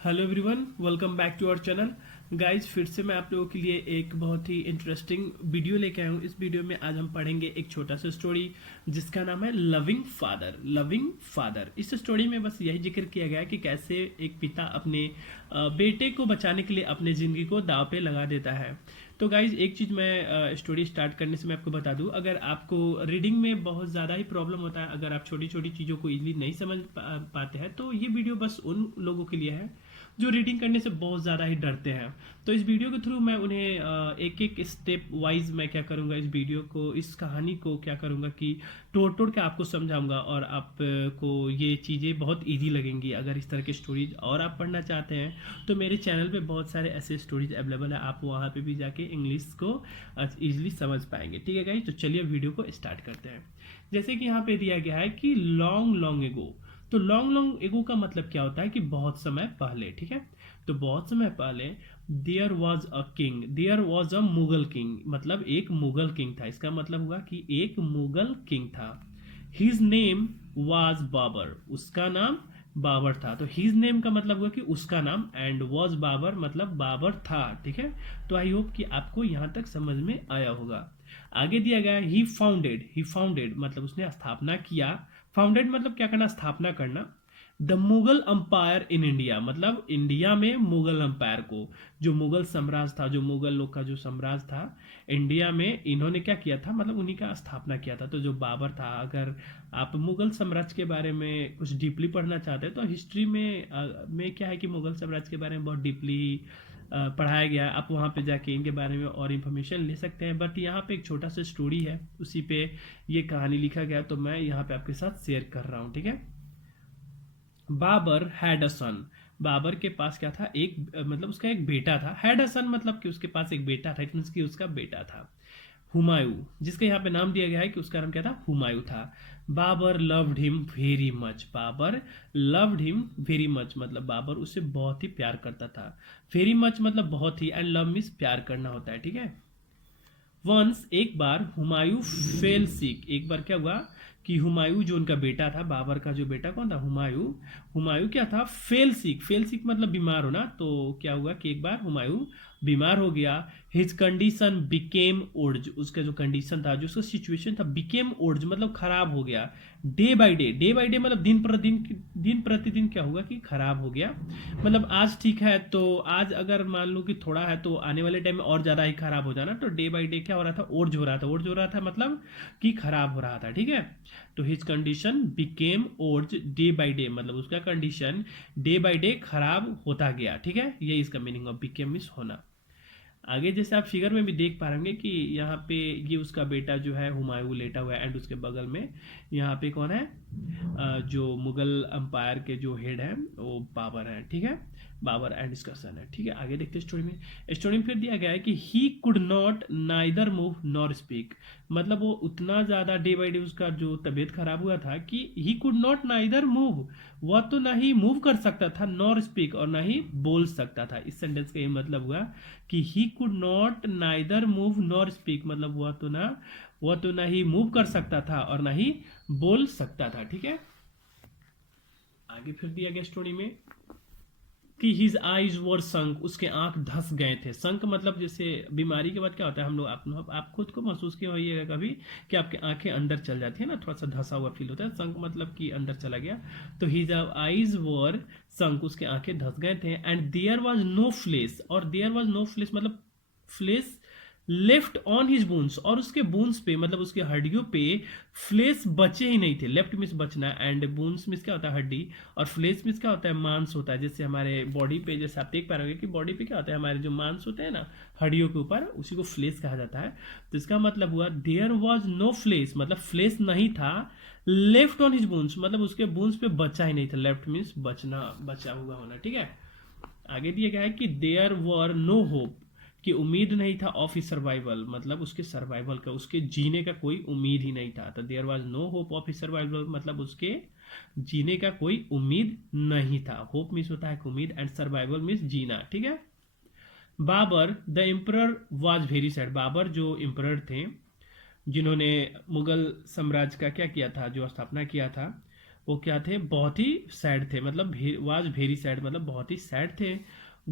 Hello everyone, welcome back to our channel. Guys, फिर से मैं आप लोगों के लिए एक बहुत ही इंटरेस्टिंग वीडियो लेके आया हूँ। इस वीडियो में आज हम पढ़ेंगे एक छोटा सा स्टोरी जिसका नाम है लविंग फादर। लविंग फादर, इस स्टोरी में बस यही जिक्र किया गया है कि कैसे एक पिता अपने बेटे को बचाने के लिए अपनी ज़िंदगी को दाव पे लगा देता है। तो गाइज, एक चीज़ मैं स्टोरी स्टार्ट करने से मैं आपको बता दूं, अगर आपको रीडिंग में बहुत ज़्यादा ही प्रॉब्लम होता है, अगर आप छोटी छोटी चीज़ों को इजीली नहीं समझ पाते हैं, तो ये वीडियो बस उन लोगों के लिए है जो रीडिंग करने से बहुत ज़्यादा ही डरते हैं। तो इस वीडियो के थ्रू मैं उन्हें एक एक स्टेप वाइज मैं क्या करूँगा, इस वीडियो को, इस कहानी को क्या करूँगा कि तोड़ तोड़ के आपको समझाऊंगा और आपको ये चीज़ें बहुत इजी लगेंगी। अगर इस तरह की स्टोरीज और आप पढ़ना चाहते हैं तो मेरे चैनल पे बहुत सारे ऐसे स्टोरीज अवेलेबल है, आप वहाँ पे भी जाके इंग्लिश को ईजिली समझ पाएंगे। ठीक है गाइस, तो चलिए वीडियो को स्टार्ट करते हैं। जैसे कि यहाँ पे दिया गया है कि लॉन्ग लॉन्ग एगो। तो लॉन्ग लॉन्ग एगो का मतलब क्या होता है कि बहुत समय पहले। ठीक है, तो बहुत समय पहले there was a king, there was a Mughal king, मतलब एक मुगल किंग था। इसका मतलब हुआ कि एक मुगल किंग था। हिज नेम वाज बाबर, उसका नाम बाबर था। तो हिज नेम का मतलब हुआ कि उसका नाम, एंड वॉज बाबर मतलब बाबर था। ठीक है, तो आई होप कि आपको यहाँ तक समझ में आया होगा। आगे दिया गया ही फाउंडेड, ही फाउंडेड मतलब उसने स्थापना किया। फाउंडेड मतलब क्या करना, स्थापना करना। The Mughal umpire in India, मतलब इंडिया में मुगल अंपायर को, जो मुगल साम्राज्य था, जो मुगल लोग का जो साम्राज्य था इंडिया में, इन्होंने क्या किया था, मतलब उन्हीं का स्थापना किया था। तो जो बाबर था, अगर आप मुगल साम्राज्य के बारे में कुछ डीपली पढ़ना चाहते हैं तो हिस्ट्री में क्या है कि मुगल साम्राज्य के बारे में बहुत डीपली पढ़ाया गया है। आप वहाँ पे जाके इनके बारे में और इन्फॉर्मेशन ले सकते हैं। बट यहाँ पे एक छोटा सा स्टोरी है, उसी पे ये कहानी लिखा गया, तो मैं यहाँ पे आपके साथ शेयर कर रहा हूँ। ठीक है, बाबर हैड अ सन, बाबर के पास क्या था, एक मतलब उसका एक बेटा था। हैड अ सन मतलब कि उसके पास एक बेटा था, इट मीन्स कि उसका बेटा था। हुमायूं, जिसका यहाँ पे नाम दिया गया है कि उसका नाम क्या था, हुमायूं था। Babur loved him very much, Babur loved him very much मतलब बाबर उससे बहुत ही प्यार करता था। वेरी मच मतलब बहुत ही, एंड लव मीन्स प्यार करना होता है। ठीक है, वंस एक बार हुमायूं फेल सिक, एक बार क्या हुआ कि हुमायूं जो उनका बेटा था, बाबर का जो बेटा कौन था, हुमायूं, हुमायूं क्या था, फेल सिक, फेल सिक मतलब बीमार होना। तो क्या हुआ कि एक बार हुमायूं बीमार हो गया। हिज कंडीशन बिकेम ओर्ज, उसका जो कंडीशन था, जो उसका सिचुएशन था, बिकेम ओर्ज मतलब खराब हो गया। Day by day, day by day मतलब दिन प्रतिदिन क्या होगा कि खराब हो गया। मतलब आज ठीक है तो आज अगर मान लो कि थोड़ा है तो आने वाले टाइम में और ज़्यादा ही खराब हो जाना। तो डे बाय डे क्या हो रहा था, ओर्ज हो रहा था, ओर्ज हो रहा था मतलब कि खराब हो रहा था। ठीक है, तो his condition became worse day by day मतलब उसका कंडीशन डे बाय डे खराब होता गया। ठीक है, ये इसका मीनिंग ऑफ बिकेम मिस होना। आगे जैसे आप फिगर में भी देख पा रहे कि यहाँ पे ये उसका बेटा जो है हुमायूं लेटा हुआ है, एंड उसके बगल में यहाँ पे कौन है, जो मुगल अंपायर के जो हेड है वो बाबर है। ठीक है, बाबर एंड इसका सन है। ठीक है, आगे देखते हैं स्टोरी में। स्टोरी में फिर दिया गया है कि he could not neither move nor speak, मतलब वो उतना ज़्यादा डे बाई डे उसका जो तबीयत खराब हुआ था कि he could not neither move, वह तो ना ही मूव कर सकता था, नॉर स्पीक और ना ही बोल सकता था। इस सेंटेंस का ये मतलब हुआ कि he could not neither move nor speak मतलब वह तो ना ही मूव कर सकता था और ना ही बोल सकता था। ठीक है, आगे फिर दिया गया स्टोरी में कि हिज आईज वर संक, उसके आंख धस गए थे। संक मतलब जैसे बीमारी के बाद क्या होता है, हम लोग आप खुद को महसूस किया होइएगा कभी कि आपकी आंखें अंदर चल जाती है ना, थोड़ा सा धसा हुआ फील होता है। संक मतलब कि अंदर चला गया। तो हिज आईज वर संक, उसके आंखें धस गए थे। And there was no flesh, और देयर वाज नो फ्लेश मतलब flesh left on his bones, और उसके बोन्स पे मतलब उसके हड्डियों पे फ्लेश बचे ही नहीं थे। लेफ्ट मीन्स बचना, एंड बोन्स मीन्स क्या होता है, हड्डी, और फ्लेश मीन्स क्या होता है, मांस होता है। जैसे हमारे बॉडी पे, जैसे आप देख पा रहे हो कि बॉडी पे क्या होता है, हमारे जो मांस होते हैं ना हड्डियों के ऊपर, उसी को फ्लेश कहा जाता है। तो इसका मतलब हुआ देयर वॉज नो फ्लेश मतलब फ्लेश नहीं था, लेफ्ट ऑन हिज बोन्स मतलब उसके बोन्स पे बचा ही नहीं था। लेफ्ट मीन्स बचना, बचा हुआ होना। ठीक है, आगे दिया गया है कि देयर वर नो होप, कि उम्मीद नहीं था, ऑफ ही सर्वाइवल मतलब उसके सर्वाइवल का, उसके जीने का कोई उम्मीद ही नहीं था। तो there was no hope of his survival मतलब उसके जीने का कोई उम्मीद नहीं था। होप मीन्स होता है उम्मीद, एंड सर्वाइवल मीन्स जीना। ठीक है, Babur the emperor was very sad, Babur जो एम्परर थे जिन्होंने मुगल साम्राज्य का क्या किया था, जो स्थापना किया था, वो क्या थे, बहुत ही सैड थे, मतलब वाज वेरी सैड, मतलब बहुत ही सैड थे।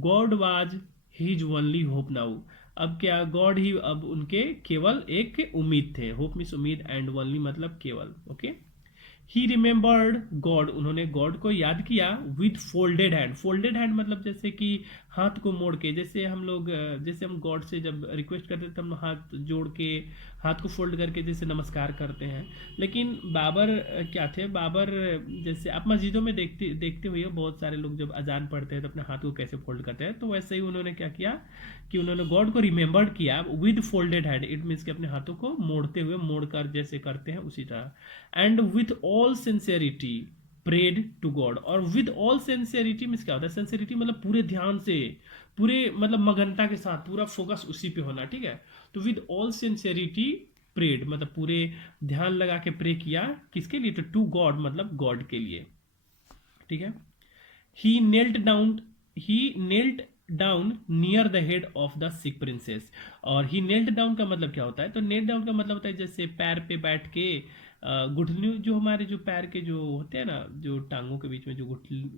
God was his only hope now. अब क्या, गॉड ही अब उनके केवल एक उम्मीद थे, होप मीन्स उम्मीद, एंड ओनली मतलब केवल, ओके। ही रिमेंबर्ड गॉड, उन्होंने गॉड को याद किया with folded hand. Folded hand मतलब जैसे कि हाथ को मोड़ के, जैसे हम लोग जैसे हम गॉड से जब रिक्वेस्ट करते हैं तो हम हाथ जोड़ के, हाथ को फोल्ड करके जैसे नमस्कार करते हैं। लेकिन बाबर क्या थे, बाबर जैसे आप मस्जिदों में देखते देखते हुए बहुत सारे लोग जब अजान पढ़ते हैं तो अपने हाथ को कैसे फोल्ड करते हैं, तो वैसे ही उन्होंने क्या किया कि उन्होंने गॉड को रिमेंबर्ड किया with folded hand. It means कि अपने हाथों को मोड़ते हुए, मोड़कर जैसे करते हैं उसी तरह। And with all sincerity prayed to God. और विद ऑल सिंसियरिटी मीन्स क्या होता है, सिंसियरिटी मतलब पूरे ध्यान से, पूरे मतलब मगनता के साथ, पूरा फोकस उसी पे होना, ठीक है। तो विद ऑल सिंसियरिटी प्रेड मतलब पूरे ध्यान लगा के प्रे किया, किसके लिए, तो टू गॉड मतलब गॉड के लिए, ठीक है। ही knelt down, he knelt down near the head of the sick princess. और ही नेल्ट डाउन का मतलब क्या होता है, तो नेल्ट डाउन का मतलब होता है जैसे पैर पे बैठ के, घुटने जो हमारे जो पैर के जो होते हैं ना, जो टांगों के बीच में जो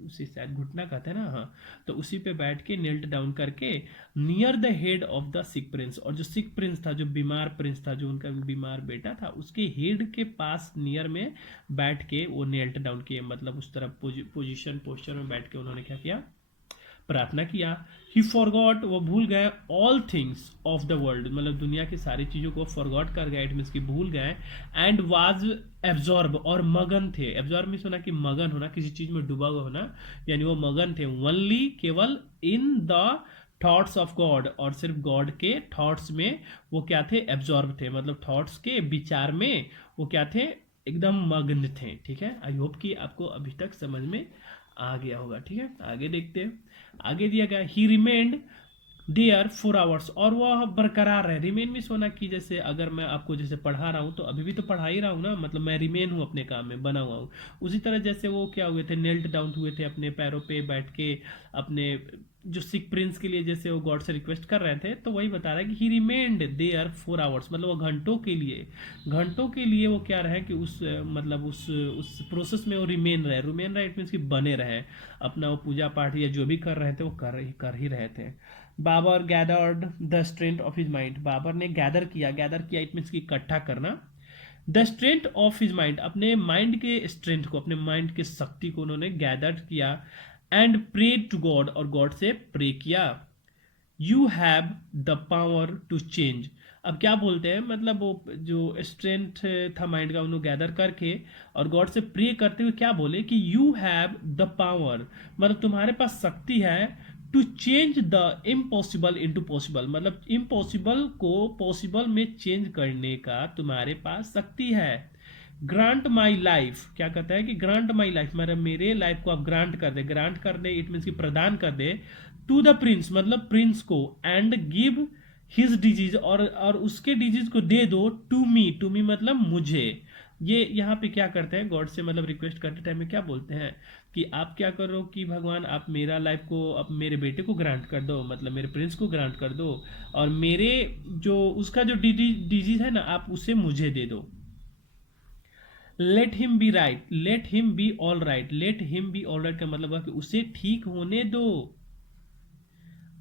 उसे शायद घुटना कहते हैं ना, हाँ, तो उसी पे बैठ के नेल्ट डाउन करके near the head of the sick Prince. और जो सिक प्रिंस था, जो बीमार प्रिंस था, जो उनका बीमार बेटा था, उसके हेड के पास नियर में बैठ के वो नेल्ट डाउन किए, मतलब उस तरफ पोजिशन पोस्चर में बैठ के उन्होंने क्या किया, प्रार्थना किया। ही फॉरगॉट, वो भूल गए, all things of the world, मतलब दुनिया की सारी चीज़ों को फॉरगॉट कर गए, इट मीन्स कि भूल गए। एंड वाज एब्जॉर्ब, और मगन थे। एब्जॉर्ब मीन्स होना कि मगन होना, किसी चीज़ में डूबा हुआ होना, यानी वो मगन थे ओनली केवल in the thoughts of God, और सिर्फ गॉड के थॉट्स में वो क्या थे, एब्जॉर्ब थे, मतलब थॉट्स के विचार में वो क्या थे, एकदम मग्न थे, ठीक है। आई होप कि आपको अभी तक समझ में आ गया होगा, ठीक है। आगे देखते हैं, आगे दिया गया ही रिमेन्ड देयर 4 आवर्स, और वह बरकरार है। रिमेन मीन्स होना कि जैसे अगर मैं आपको जैसे पढ़ा रहा हूँ तो अभी भी तो पढ़ा ही रहा हूँ ना, मतलब मैं रिमेन हूँ अपने काम में, बना हुआ हूँ। उसी तरह जैसे वो क्या हुए थे, नेल्ट डाउन हुए थे अपने पैरों पे बैठ के, अपने जो सिख प्रिंस के लिए जैसे वो गॉड से रिक्वेस्ट कर रहे थे, तो वही बता रहा है कि ही रिमेन्ड देयर 4 आवर्स, मतलब वो घंटों के लिए, घंटों के लिए वो क्या रहे कि उस मतलब उस प्रोसेस में वो रिमेन रहे, इट मीन्स कि बने रहे, अपना वो पूजा पाठ या जो भी कर रहे थे वो कर ही रहे थे। Babur gathered the strength of his mind, Babur ने गैदर किया इट मीन्स कि इकट्ठा करना, the strength of his mind, अपने माइंड के स्ट्रेंथ को, अपने माइंड के शक्ति को उन्होंने गैदर किया। एंड प्रे टू गॉड, और गॉड से प्रे किया। You have the power to change, अब क्या बोलते हैं, मतलब वो जो स्ट्रेंथ था माइंड का उन्होंने गैदर करके और गॉड से प्रे करते हुए क्या बोले कि यू हैव द पावर, मतलब तुम्हारे पास शक्ति है, to change the impossible into possible, मतलब इम्पॉसिबल को पॉसिबल में चेंज करने का तुम्हारे पास शक्ति है। ग्रांट माई लाइफ, क्या कहता है कि ग्रांट माई लाइफ, मतलब मेरे लाइफ को आप ग्रांट कर दे, इट मीन्स कि प्रदान कर दे, टू द प्रिंस मतलब प्रिंस को, एंड गिव हिज डिजीज, और उसके डिजीज को दे दो, टू मी मतलब मुझे। ये यहाँ पे क्या करते हैं, गॉड से मतलब रिक्वेस्ट करते टाइम में क्या बोलते हैं कि आप क्या करो कि भगवान आप मेरा लाइफ को, अब मेरे बेटे को ग्रांट कर दो, मतलब मेरे प्रिंस को ग्रांट कर दो, और मेरे जो उसका जो डिजीज है ना, आप उसे मुझे दे दो। Let him B right, let him be all right, let him be all right का मतलब है कि उसे ठीक होने दो।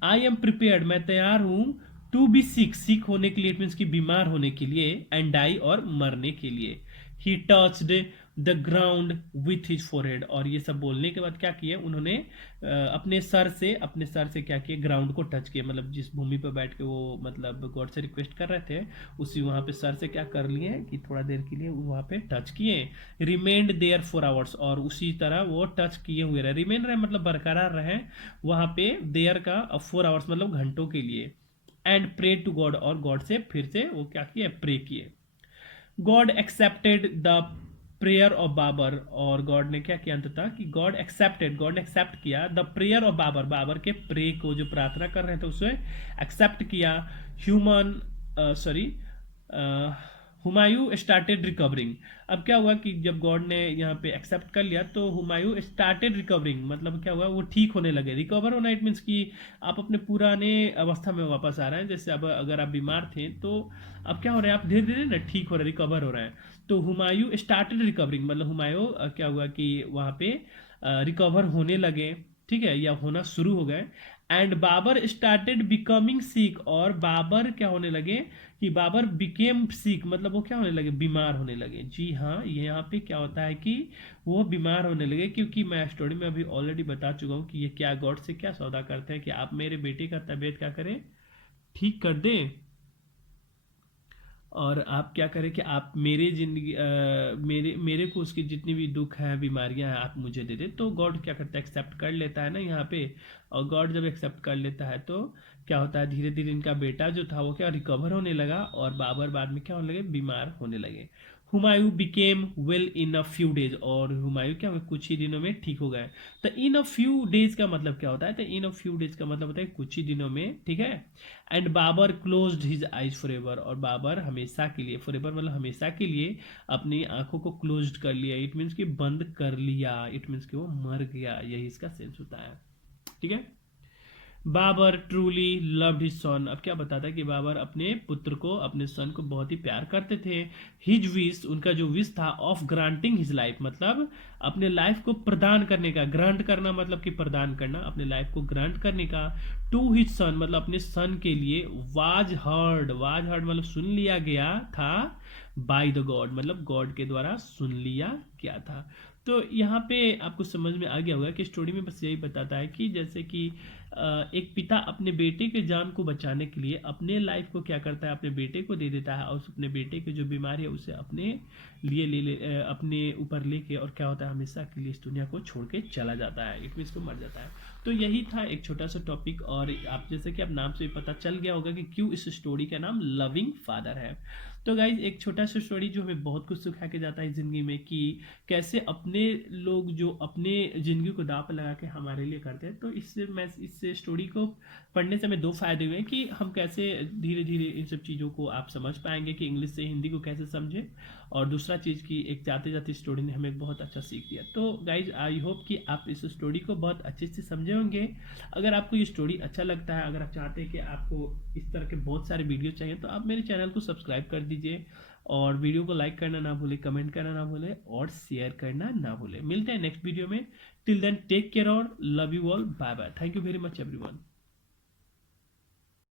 आई एम प्रिपेयर्ड, मैं तैयार हूं, टू बी सिक होने के लिए, इट मीन्स कि बीमार होने के लिए, एंड डाई और मरने के लिए। ही touched the ground with his forehead, और ये सब बोलने के बाद क्या किए उन्होंने, अपने सर से क्या किए, ग्राउंड को टच किए, मतलब जिस भूमि पर बैठ के वो मतलब गॉड से रिक्वेस्ट कर रहे थे, उसी वहां पे सर से क्या कर लिए कि थोड़ा देर के लिए वहां पे टच किए। रिमेन्ड देयर 4 आवर्स, और उसी तरह वो टच किए हुए रहे, रिमेन रहे मतलब बरकरार रहे वहां पे, देयर का 4 आवर्स मतलब घंटों के लिए। एंड प्रे टू गॉड, और गॉड से फिर से वो क्या किए, प्रे किए। God accepted the prayer of Babur, और गॉड ने क्या किया अंततः कि गॉड ने एक्सेप्ट किया द प्रेयर ऑफ बाबर के प्रे को, जो प्रार्थना कर रहे थे उसे एक्सेप्ट किया। Humayun started recovering. अब क्या हुआ कि जब गॉड ने यहाँ पे एक्सेप्ट कर लिया तो हुमायूं स्टार्टेड रिकवरिंग, मतलब क्या हुआ, वो ठीक होने लगे। रिकवर होना इट मीन्स कि आप अपने पुराने अवस्था में वापस आ रहे हैं। जैसे अब अगर आप बीमार थे तो अब क्या हो रहा है, आप धीरे धीरे ना ठीक हो रहे हैं, रिकवर हो रहे हैं। तो हुमायूं स्टार्टेड रिकवरिंग मतलब हुमायूं क्या हुआ कि वहाँ पे रिकवर होने लगे, ठीक है, या होना शुरू हो गए। एंड बाबर स्टार्टेड बिकमिंग सिक, और बाबर क्या होने लगे कि बाबर बिकेम सिक, मतलब वो क्या होने लगे, बीमार होने लगे। जी हाँ, ये यहाँ पे क्या होता है कि वो बीमार होने लगे, क्योंकि मैं स्टोरी में अभी ऑलरेडी बता चुका हूँ कि ये क्या गॉड से क्या सौदा करते हैं कि आप मेरे बेटे का तबीयत क्या करें, ठीक कर दें, और आप क्या करें कि आप मेरे जिंदगी मेरे मेरे को उसकी जितनी भी दुख है, बीमारियां हैं, आप मुझे दे दे। तो गॉड क्या करता है, एक्सेप्ट कर लेता है ना यहाँ पे। और गॉड जब एक्सेप्ट कर लेता है तो क्या होता है, धीरे धीरे इनका बेटा जो था वो क्या रिकवर होने लगा, और बाबर बाद में क्या होने लगे, बीमार होने लगे। Humayun became well in a few days, और हुमायूं क्या हुए, कुछ ही दिनों में ठीक हो गए। तो इन अ फ्यू डेज का मतलब क्या होता है, तो इन अ फ्यू डेज का मतलब होता है कुछ ही दिनों में, ठीक है। And Babur closed his eyes forever, और बाबर हमेशा के लिए, फॉरएवर मतलब हमेशा के लिए, अपनी आंखों को क्लोज्ड कर लिया। इट मीन्स कि बंद कर लिया, इट मीन्स कि वो मर गया, यही इसका सेंस होता है, ठीक है। Babur truly loved his son, अब क्या बताता है कि बाबर अपने पुत्र को, अपने सन को बहुत ही प्यार करते थे। हिज विश, उनका जो विश था, ऑफ ग्रांटिंग हिज लाइफ, मतलब अपने लाइफ को प्रदान करने का, ग्रांट करना मतलब कि प्रदान करना, अपने लाइफ को ग्रांट करने का, टू हिज सन मतलब अपने सन के लिए, वाज हर्ड मतलब सुन लिया गया था, बाय द गॉड मतलब गॉड के द्वारा सुन लिया गया था। तो यहाँ पे आपको समझ में आ गया होगा कि स्टोरी में बस यही बताता है कि जैसे कि एक पिता अपने बेटे के जान को बचाने के लिए अपने लाइफ को क्या करता है, अपने बेटे को दे देता है, और अपने बेटे की जो बीमारी है उसे अपने लिए अपने ऊपर लेके, और क्या होता है, हमेशा के लिए इस दुनिया को छोड़ के चला जाता है, इट मीन्स को मर जाता है। तो यही था एक छोटा सा टॉपिक, और आप जैसे कि आप नाम से पता चल गया होगा कि क्यों इस स्टोरी का नाम लविंग फादर है। तो गाइज एक छोटा सा स्टोरी जो हमें बहुत कुछ सिखा के जाता है जिंदगी में, कि कैसे अपने लोग जो अपने जिंदगी को दांव पर लगा के हमारे लिए करते हैं। तो इससे मैं इस स्टोरी को पढ़ने से हमें दो फायदे हुए कि हम कैसे धीरे धीरे इन सब चीज़ों को आप समझ पाएंगे कि इंग्लिश से हिंदी को कैसे समझे, और दूसरा चीज़ की एक जाते जाते स्टोरी ने हमें बहुत अच्छा सीख दिया। तो गाइज आई होप कि आप इस स्टोरी को बहुत अच्छे से समझे होंगे। अगर आपको ये स्टोरी अच्छा लगता है, अगर आप चाहते हैं कि आपको इस तरह के बहुत सारे वीडियो चाहिए, तो आप मेरे चैनल को सब्सक्राइब कर दीजिए, और वीडियो को लाइक करना ना भूले, कमेंट करना ना भूले, और शेयर करना ना भूले। मिलते हैं नेक्स्ट वीडियो में। टिल देन टेक केयर और love you all, bye bye, thank you very much everyone.